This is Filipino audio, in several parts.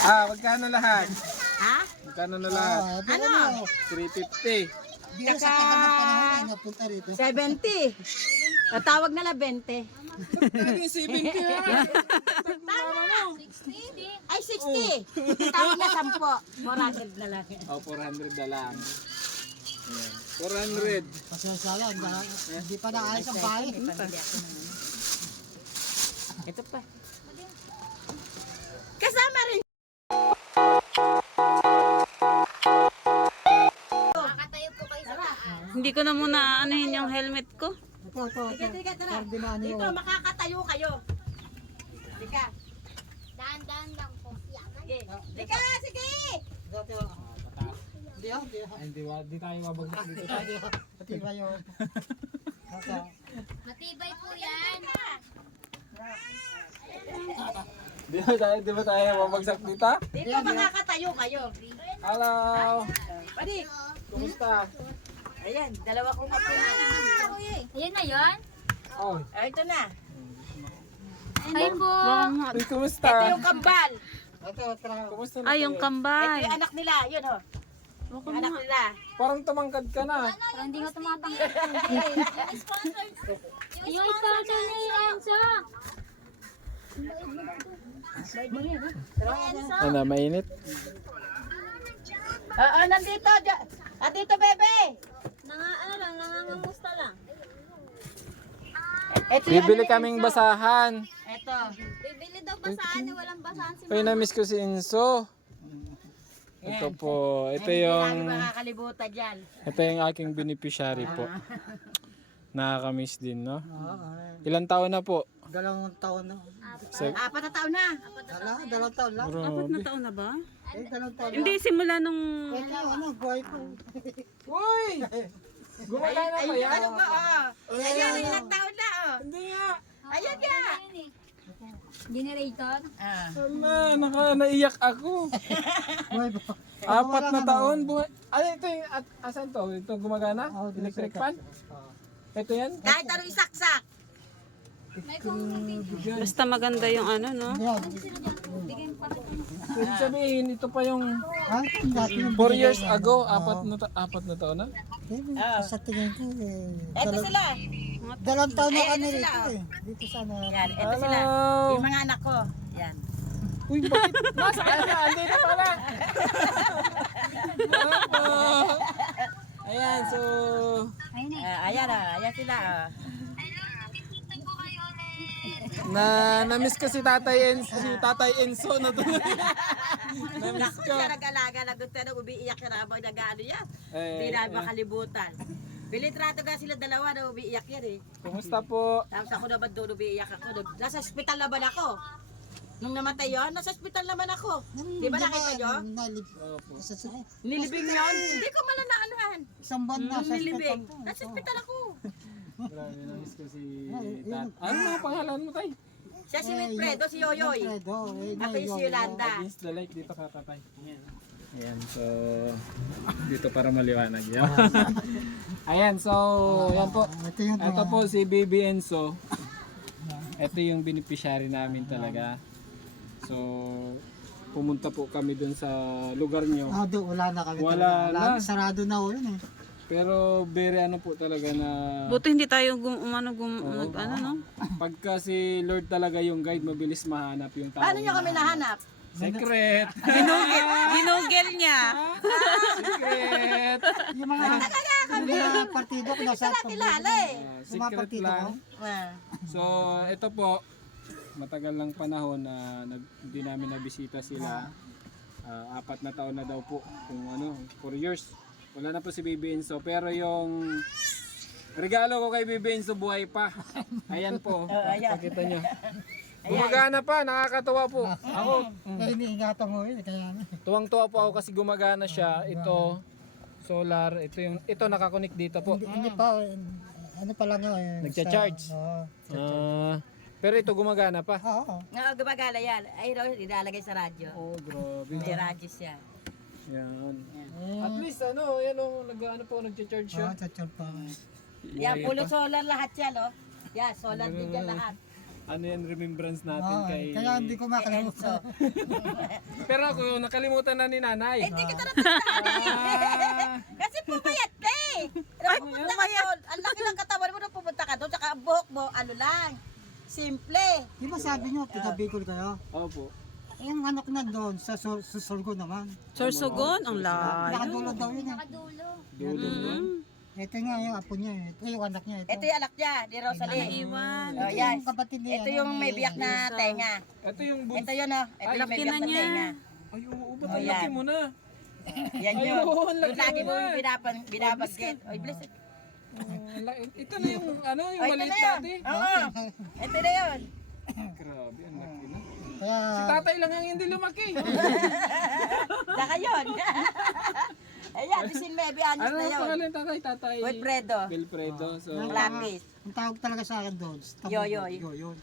Magkano lahat? Ha? Magkano na lahat? Ano? 350. Di ka sa tagal ng panahon ay napunta rito. 70. Tawag na lang 20. Naging 70 ha? Ay, 60. Tawag na 10. 400 na lang. 400 na lang. Ayan. 400. Pasensya lang, hindi pa naayos ang bahay. Ito pa. Kasama rin. Hindi ko na muna anuhin yung helmet ko. Ito. Tiga, tara. Ferdinand Dito, yun. makakatayo kayo. Tiga. Dahan-dahan lang po. Sige. Tiga, sige. Hindi tayo mabagsak dito. Pati ba yun? Matibay po yan. Di ba tayo mabagsak dito? Dito, makakatayo kayo. Hello! Pwede. Kumusta? Ayan, dalawa kong apo na. Ayan na yun. Oh, Ito na. Hi po. Uy, kumusta? Ito yung kambal. Kumusta na Ay, yung kayo? Ito kambal. yung anak nila. Yun, oh. Yung anak nila. Parang tumangkad ka na. Parang hindi ko tumatanggal. Yung sponsor ni Enzo. Ano, mainit? Oo, nandito. Dito, bebe. Nangangamusta lang. Ito yung Bibili ano ni kaming Enzo. basahan. Ito. Bibili daw basahan ni walang basahan si Uy, na-miss ko si Enzo. Ito po. Ito Hindi yung namin makakalibutan dyan. aking beneficiary po. Nakakamiss din, no? Ilang taon na po? 2 taon na. 4 na taon na. Hala, 2 taon lang. Apat na taon na ba? 2 taon Hindi, simula nung... lang. Buhay ko. Uy! Gumagana pa yan? Ano ba, oh. Ayan, ilang taon na, oh. Hindi nga. Ayan nga. Generator. Naiyak ako. Buhay ko. 4 na taon. Ito yung, asan to? Ito gumagana? Oh, Electric fan? Ito yan? Kahit ano isaksak. Basta maganda yung ano, no? Yan. Ibig sabihin, ito pa yung Dati yung 4 years ago, 4 na taon na? Sa tingin ko, Ito sila. 2 taon na kami rito eh. Dito sa ano. Yan, ito sila. Hello! Yung mga anak ko. Yan. Uy, bakit? Nasaan na? Hindi na pala. Opo. Ayan, so... Ayan sila. Na-miss ko si Tatay Enzo na to. Na-miss Naku, ko. siya nag-alaga na gusto na umiiyak siya na habang nag-ano yan. Hindi Eh, na makalibutan. Bilitrato ka sila dalawa na umiiyak yan eh. Kumusta po? Tapos ako naman doon umiiyak ako. Nasa ospital naman ako. Nung namatay yun, nasa ospital naman ako. Di ba nakita nyo? Nilibing yun? Hindi ko mala naanuhan. Isang buwan na sa Nilibing. hospital. Nasa ospital ako. Grabe, na-miss ko si Ano mga pangalan mo, Tay? Siya si Wilfredo, si Yoyoy. Ako yung si Yolanda. Against the light dito ka, Tatay. Ayan, so... Dito para maliwanag yun. Ayan, so... Ayan po. Ito po si Baby Enzo. Ito yung beneficiary namin talaga. So... Pumunta po kami dun sa lugar nyo. Doon, wala na kami. Wala na. Sarado na ho yun eh. Pero very ano po talaga na... Buti hindi tayo ano, no? Pagka si Lord talaga yung guide, mabilis mahanap yung tao. Paano nyo kami nahanap? Secret! Ginugel niya. Secret! Yung mga partido ko nasa Kilala eh. Secret lang. Ah. So, ito po, matagal lang panahon na hindi namin nabisita sila. 4 na taon na daw po, kung 4 years. Wala na po si Baby Enzo, pero yung regalo ko kay Baby Enzo buhay pa. Ayan po, pakita nyo. Gumagana pa, nakakatuwa po. Ako, iniingatan mo yun. Kaya tuwang-tuwa po ako kasi gumagana siya. Ito, solar, ito nakakonik dito po. hindi pa, ano pa lang yun. Nagcha-charge. Pero ito gumagana pa. Oo. Nga, gumagala yan. Ay, ilalagay sa radyo. Oh, grabe. May radyo siya. Yan. At least yan po, nagcha-charge siya. Chachar pa. Yan, pulo solar lahat yan, oh. Yan, solar din yan lahat. ano yan, remembrance natin Oo, kay... kaya hindi ko makalimutan. Pero ako, nakalimutan na ni nanay. Hindi kita natandaan. Ah, Kasi pumayat ka eh. Pumunta ka doon. Ang laki ng katawan mo na pumunta ka doon. Tsaka ang buhok mo, ano lang. Simple. Di ba sabi nyo, tiga Bicol kayo? opo. Yung anak na doon, sa Sorgo naman. Sorsogon, ang layo. Nakadulo daw yun eh. Nakadulo. Dulo yan. Ito nga yung apo niya eh. Ito yung anak niya. Ito yung anak niya, ni Rosalie. Iwan. Oh, Ito yan. yung kapatid niya. Ito yung may biyak na tenga. Ito yung bunso. Ito yun oh. Ito Ay, yung may laki biyak na na niya. tenga. Ay, oo, ba't Oh, ang yan. laki mo na? Yan Ay, yun. oo, ang laki Yung lagi mo mo yung na. binabagget. Oy, bless it. Ang laki. Ito na yung, ano, yung Oh, ito maliit na yun. dati. Oo. Ito na yun. Grabe, ang laki na. Kaya, Si tatay lang ang hindi lumaki. Saka yun. Ayan, 19 anos Ano na ang yun. pangalan tatay? Tatay Wilfredo. Wilfredo. So, Lapis. ang tawag talaga sa akin doon. Yoyoy. Yoyoy.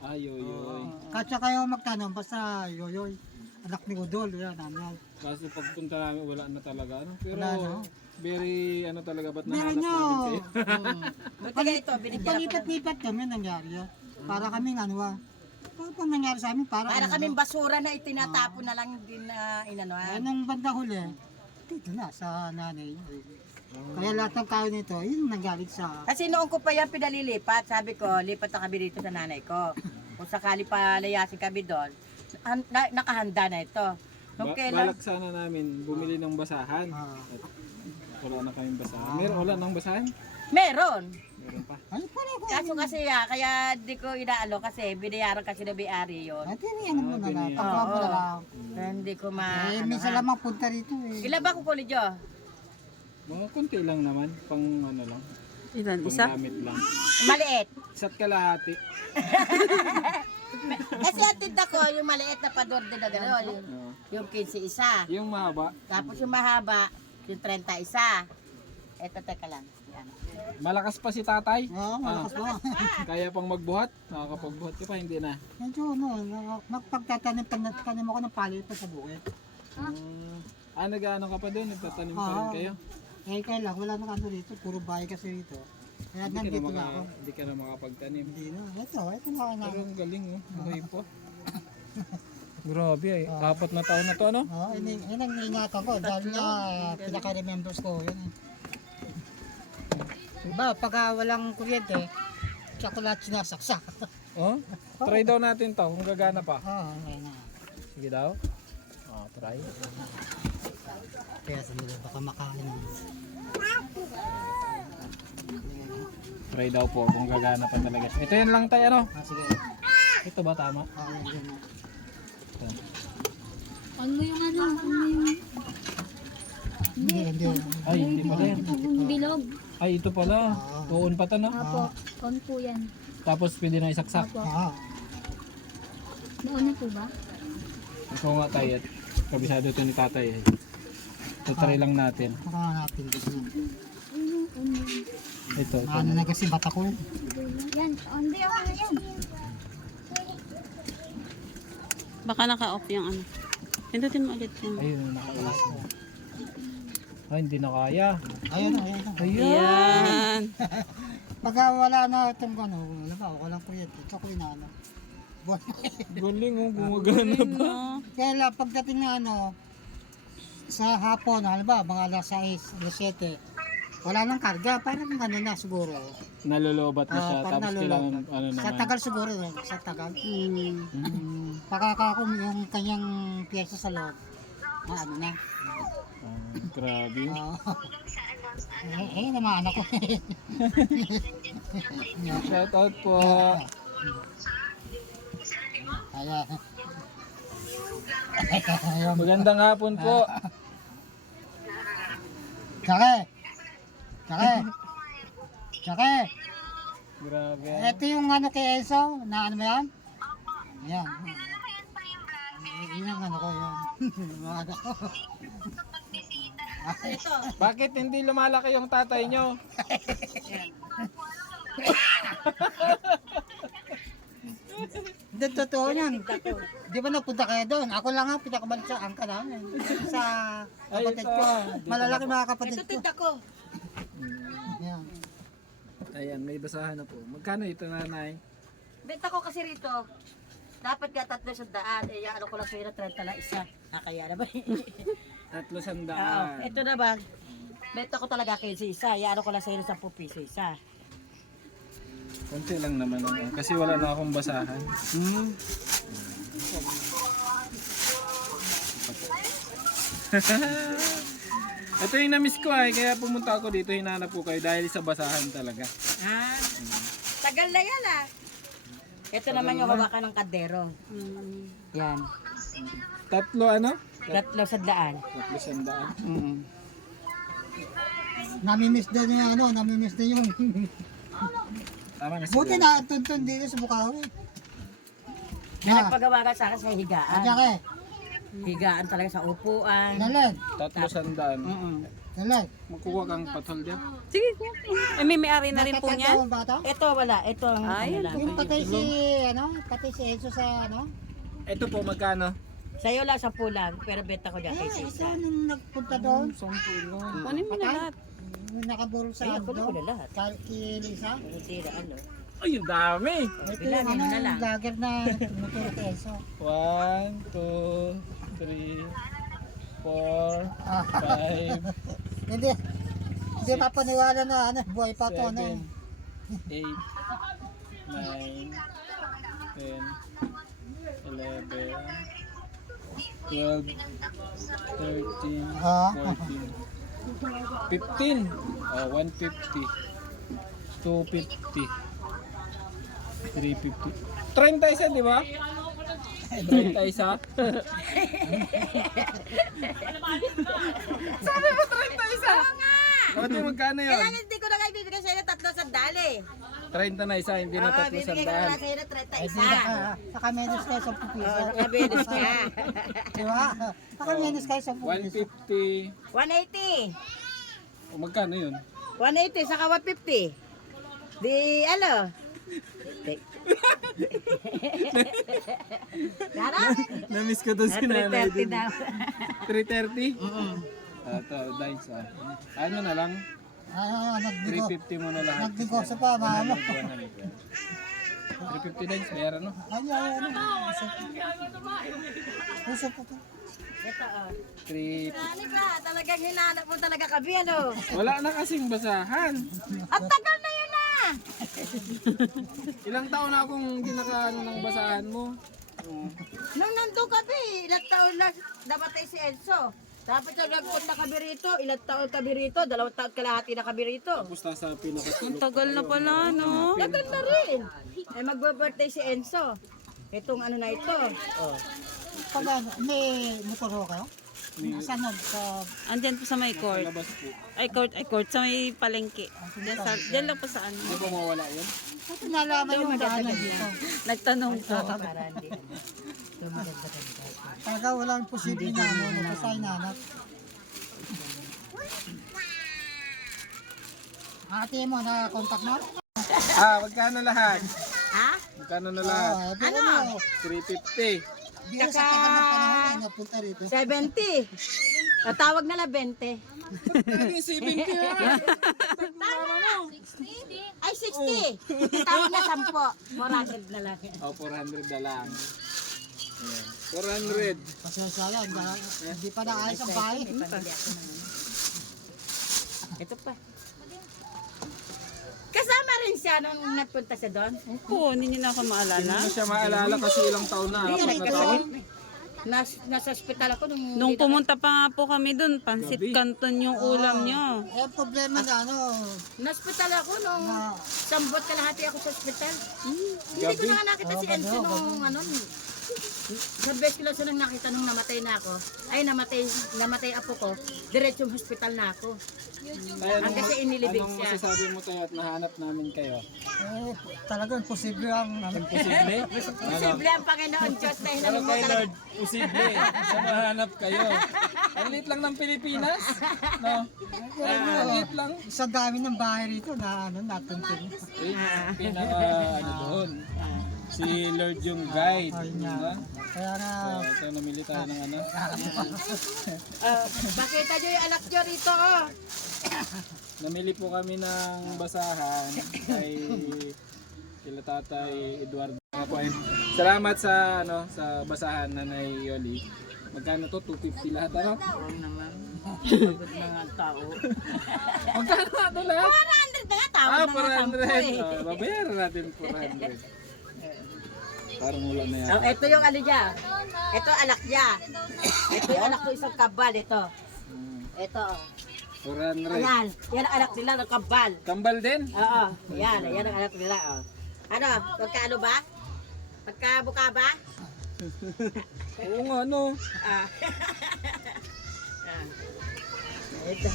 ayoyoy. Katsa kayo magtanong, basta Yoyoy. Anak ni Udol, yan, ano. Kaso pagpunta namin wala na talaga. Ano? Pero Wala na. very ano talaga ba't Meron nahanap nyo. namin kayo? Buti nga ito, binigyan ako ng... Palipat-lipat kami nangyari yun. Para kaming ano pag nangyari sa amin, para Kaming basura na itinatapon na lang din na inanuhan. Nung banda huli, dito na sa nanay niya. Kaya lahat ng tao nito, yun nanggaling sa... Kasi noong ko pa yan pinalilipat, sabi ko, lipat na kami dito sa nanay ko. Kung sakali pa layasin kami doon, nakahanda na ito. Nung kailan, Balak sana namin bumili ng basahan. Ah. At wala na kaming basahan. Meron wala nang basahan? meron. Meron pa. Ay, pala ko. Kaso kasi kaya di ko inaalo kasi binayaran kasi na may-ari yun. Ay, tiniyan mo na lang. ganyan. Takwa mo na lang. Hindi ko ma... Eh, minsan lang mapunta rito eh. Ilan ba kukulit nyo? Mga konti lang naman. Pang ano lang. Ilan? Pang Isa? gamit lang. Maliit. Isa't kalahati. Kasi ang tinda ko, yung maliit na pador din na gano'n. Oo. Yung 15 isa. Yung mahaba, Tapos yung mahaba, yung 30 isa. Eto, teka lang. Yan. malakas pa si tatay. Oo, malakas ba? Kaya pang magbuhat. Nakakapagbuhat ka pa, hindi na. Medyo magpagtatanim tanim ako ng palit pa sa bukid. Nag-ano ka pa din? Nagtatanim pa rin Oo. kayo? Eh, kaya lang, wala nang ano rito. Puro bahay kasi rito. Kaya nandito na ako. Hindi ka na makapagtanim. Hindi na. Ito na ako na. Pero ang galing oh. Okay po. Grabe ay. 4 na taon na to ano? Oo, yun ang ingatan ko. Dahil nga, pinaka-remembers ko. Yun. Diba, pagka walang kuryente, tsokolat sinasaksak. Oh? Try daw natin to kung gagana pa. Oo, ayun na. Sige daw. Try. Kaya sa nila, baka makain. Try daw po kung gagana pa talaga. Ito yan lang tayo ano? Sige. Ito ba tama? Oo, yun na. Ano mo yung ano? Ano mo yung... Hindi. Ay, hindi pala yan. Yung bilog. Ay, ito pala. Tuon pa to no? Apo. Kon po yan. Tapos pwede na isaksak. Apo. Oo. Noon na po ba? Ito nga tayo at kabisado ito ni tatay eh. Tutry lang natin. Baka natin. Ito. Ano na kasi bata ko. Yan. Hindi ako na yan. Baka naka-off yung ano. Pindutin mo ulit yung... Ayun, nakaulas na. Ay, hindi na kaya. Ayun na. Yan. Pagka wala na itong ano, wala ba, walang kuryente. Ito ko inaano. Galing oh, gumagana ba? Kaya lang, pagdating na ano, sa hapon, halimbawa, mga alas 6, alas 7, wala nang karga, parang ano na siguro. Nalolobat na siya, Parang tapos nalulog. kailangan ano Sa naman. tagal siguro, sa tagal. Pakakakom yung kanyang pyesa sa loob. Ano na. Grabe. Naman ako. Shout out po. Ayan. Magandang hapon po. Tsaka. Grabe. Ito yung ano kay Enzo, na ano mo yan? Yan. Yun ang ano ko yan. Mga ano ko. Bakit hindi lumalaki yung tatay nyo? Hindi, totoo yan. Di ba napunta kayo doon? Ako lang ang pinakabalitaan ka namin. Sa kapatid ko. Malalaki mga kapatid Ito ko. tinda ko. Yan. Ayan, may basahan na po. Magkano ito nanay? Benta ko kasi rito. Dapat nga 300. Eh, ano ko lang sa'yo na 30 lang isa. Kaya na ba? 300. Oo. Ito na ba? Benta ko talaga 15 isa. Ano ko lang sa'yo na 10 piso isa. Konti lang naman ako. Kasi wala na akong basahan. Ito yung na-miss ko ay, kaya pumunta ako dito, hinanap ko kayo dahil sa basahan talaga. Ah, tagal na yan ah. Ito naman yung hawakan ng kaldero. Yan. Tatlo ano? 300. 300. Namimiss din yung ano, namimiss din yung... Tama na Buti siguro. na tuntun dito sa Bukawi. Na nagpagawa ka sa akin sa higaan. Kaya ka Higaan talaga sa upuan. Dalag, 300. dalag. Magkuha kang pathol dyan. Sige, eh, may-ari na rin po niyan. Nakatatawa ba ito? Ito wala. Ito ang Ay, ano lang. Yung patay si, ano, patay si Enzo sa, ano? Ito po, magkano? Sa'yo lang 10 lang. Pero benta ko dyan kay Ito Sisa. nung nagpunta doon. 10 lang. Kunin mo na lahat. Yung nakaburol sa Ay, ano ako na doon. lahat. Kay Lisa. Hindi na ano. Ay, ang dami! Ito Bilangin yung mo ano, na lang. yung vlogger na tumuturo kay Enzo. 1, 2, 3, 4, 5, Hindi. Hindi papaniwala na ano, buhay pa to ano. 7, 8, 9, 10, 11, 12, 13, Ah. 14, 15. Oh, 150. 250. 350. 30 isa, di ba? 30 isa. Sabi mo 30 isa. O, di magkano yun? Kaya hindi ko na kayo bibigyan sa'yo ng 300 eh. 30 na isa, hindi na Oo, bibigyan ko na 300. lang sa'yo ng 30 Ay, isa. di ba? Saka menos kayo 10 piso. Oo, nakabilis ka. Di ba? Saka menos kayo 10 piso. 150. 180. O, magkano yun? 180 saka 150. Di ano? Yara? Na-miss ko doon si nanay 330 din. daw. 330? Ito, dice ah. Ano na lang? Nagbigo. 350 mo na lahat. Nagbigo sa pa, mama. 350 dice, bayaran no? Ay, ano. Puso po to. Ito oh. 3... Ano ba? Talagang hinanap mo talaga kami ano? Wala na kasing basahan. Ang tagal na yun ah! Ilang taon na akong hindi nakaano ng basahan mo. Nung nandun kami, ilang taon na namatay si Enzo. Dapat yung nagpunta kami rito, ilang taon kami rito, 2 taon kalahati na kami rito. Tapos nasa pinakasulok. Ang tagal na pala, no? Tagal na rin. Eh magbe-birthday si Enzo. Itong ano na ito. Oh. Pag ano, may motor ho kayo? Saan nun? Sa Andyan po sa may court. Labas po. Ay, court sa may palengke. Diyan lang po sa ano. Hindi ba mawala yun? Ito nalaman yung daanan dito. Nagtanong po. Para hindi. Ito maganda-ganda. Talaga walang posible na ano, napasay na anak. Ate mo, na-contact mo? Magkano lahat? Ha? Magkano na lahat? Ano? 350. Di sa tagal ng panahon ay napunta rito. 70. Tawag na lang 20. Naging 70 ha? Ay, 60. Tawag na 10. 400 na lang. Oh, 400 na lang. Ayan. 400. Pasensya yan, hindi pa naayos ang bahay. Ito pa. Kasama rin siya nung nagpunta siya doon. Opo, hindi niyo na ako Hindi maalala. mo siya maalala kasi ilang taon na. Hindi, 4 na taon. nasa ospital ako nung... Nung pumunta pa nga po kami dun, pansit Gabi. canton yung ulam nyo. Eh, problema na ano, Na-ospital ako nung... na, Sambot kalahati ako sa ospital. Hindi ko Gabi. na nga nakita si Enzo nung ano... Sa best ko lang siya nung nakita nung namatay na ako. Ay, namatay apo ko. Diretsong hospital na ako. Kaya Ang kasi inilibig anong siya. masasabi mo tayo at nahanap namin kayo? talagang posible ang Imposible? Posible ang Panginoon Diyos na Pero hinanong mo kay talaga. Lord, posible. Sa mahanap kayo. Ang liit lang ng Pilipinas. No? Ang liit lang. sa dami ng bahay rito na ano, natuntin. Pinaka ano doon. Si Lord yung guide. Diba? Kaya nga, So, ito namili tayo ng ano. Bakit nyo yung anak nyo rito oh? Namili po kami ng basahan kay kila Tatay Eduardo. Salamat sa sa basahan Nanay Yoli. Magkano to? 250 lahat ano? Oo naman. Pagod mga tao. Magkano ito lahat? 400 na nga tao. Ah, na nga tampo 400. Babayaran natin 400. Parang wala na yan. Oh, ito yung ano niya. Ito anak niya. Ito yung anak ko isang kabal. Ito. Ito. 400. Ayan. Yan ang anak nila ng kabal. Kambal din? Oo. Yan. Yan ang anak nila. Oh. Ano? Magkano ba? Magkabuka ba? Oo nga, no. Ah. Ito.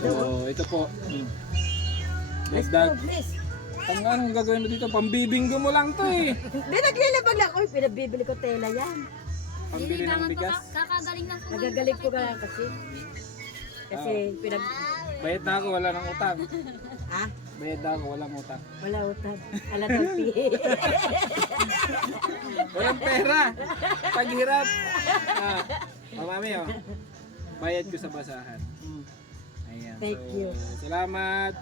So, ito po. Dagdag. Please. Ang anong gagawin mo dito? Pambibinggo mo lang to eh. Hindi, naglilabag lang. Uy, pinabibili ko tela yan. Pambili ng bigas. Kakagaling na po. Nagagaling ko ka kasi. Kasi pinag... Bayad na ako, wala nang utang. Ha? Bayad na ako, walang utang. Wala utang. Alam ng pihe. Walang pera. Paghirap. Mami, oh. Bayad ko sa basahan. Ayan. Thank you. Salamat.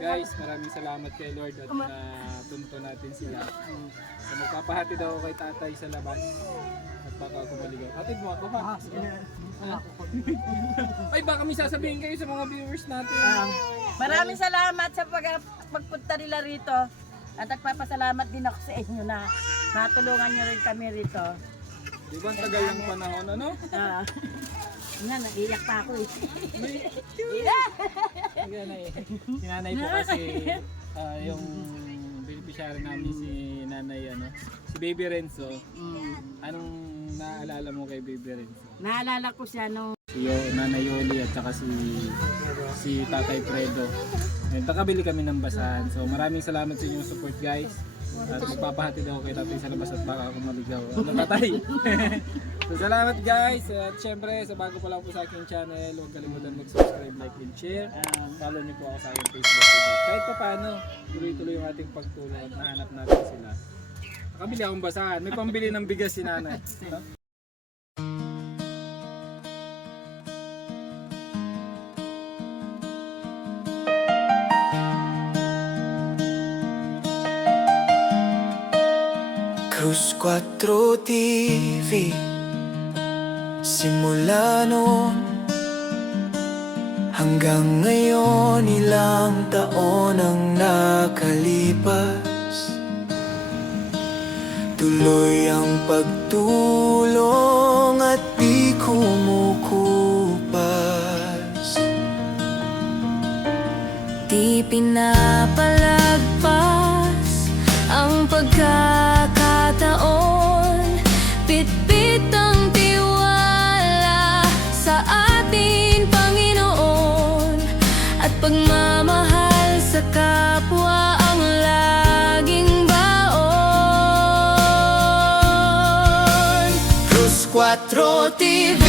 Guys, maraming salamat kay Lord at natunto natin sila. So, magpapahati daw ako kay tatay sa labas. At baka ako maligaw. Hatid mo ako ha? Ay, baka may sasabihin kayo sa mga viewers natin. Maraming salamat sa pagpunta nila rito. At nagpapasalamat din ako sa inyo na natulungan nyo rin kami rito. Di ba ang tagal ng panahon, ano? Nga, naiiyak pa ako eh. Si nanay po kasi yung beneficiary namin si nanay, si Baby Renzo. Anong naalala mo kay Baby Renzo? Naalala ko siya nung Si Nanay Yoli at saka si Tatay Fredo. Ayun, takabili kami ng basahan. So maraming salamat sa inyong support guys. At magpapahati daw kay tatay sa labas at baka ako maligaw. Ano tatay? So salamat guys. At syempre sa bago pa lang po sa aking channel, huwag kalimutan mag-subscribe, like, and share. Follow niyo po ako sa aking Facebook page. Kahit pa paano, tuloy-tuloy yung ating pagtulong at nahanap natin sila. Nakabili akong basahan. May pambili ng bigas si nanay. No? Cruz 4 TV. Simula noon hanggang ngayon, ilang taon ang nakalipas. Tuloy ang pagtulong at di kumukupas. Di pinapalagpas ang pagkakataon. Bitbit ang tiwala sa ating Panginoon at pagmamahal sa kapwa ang laging baon. Cruz 4 TV.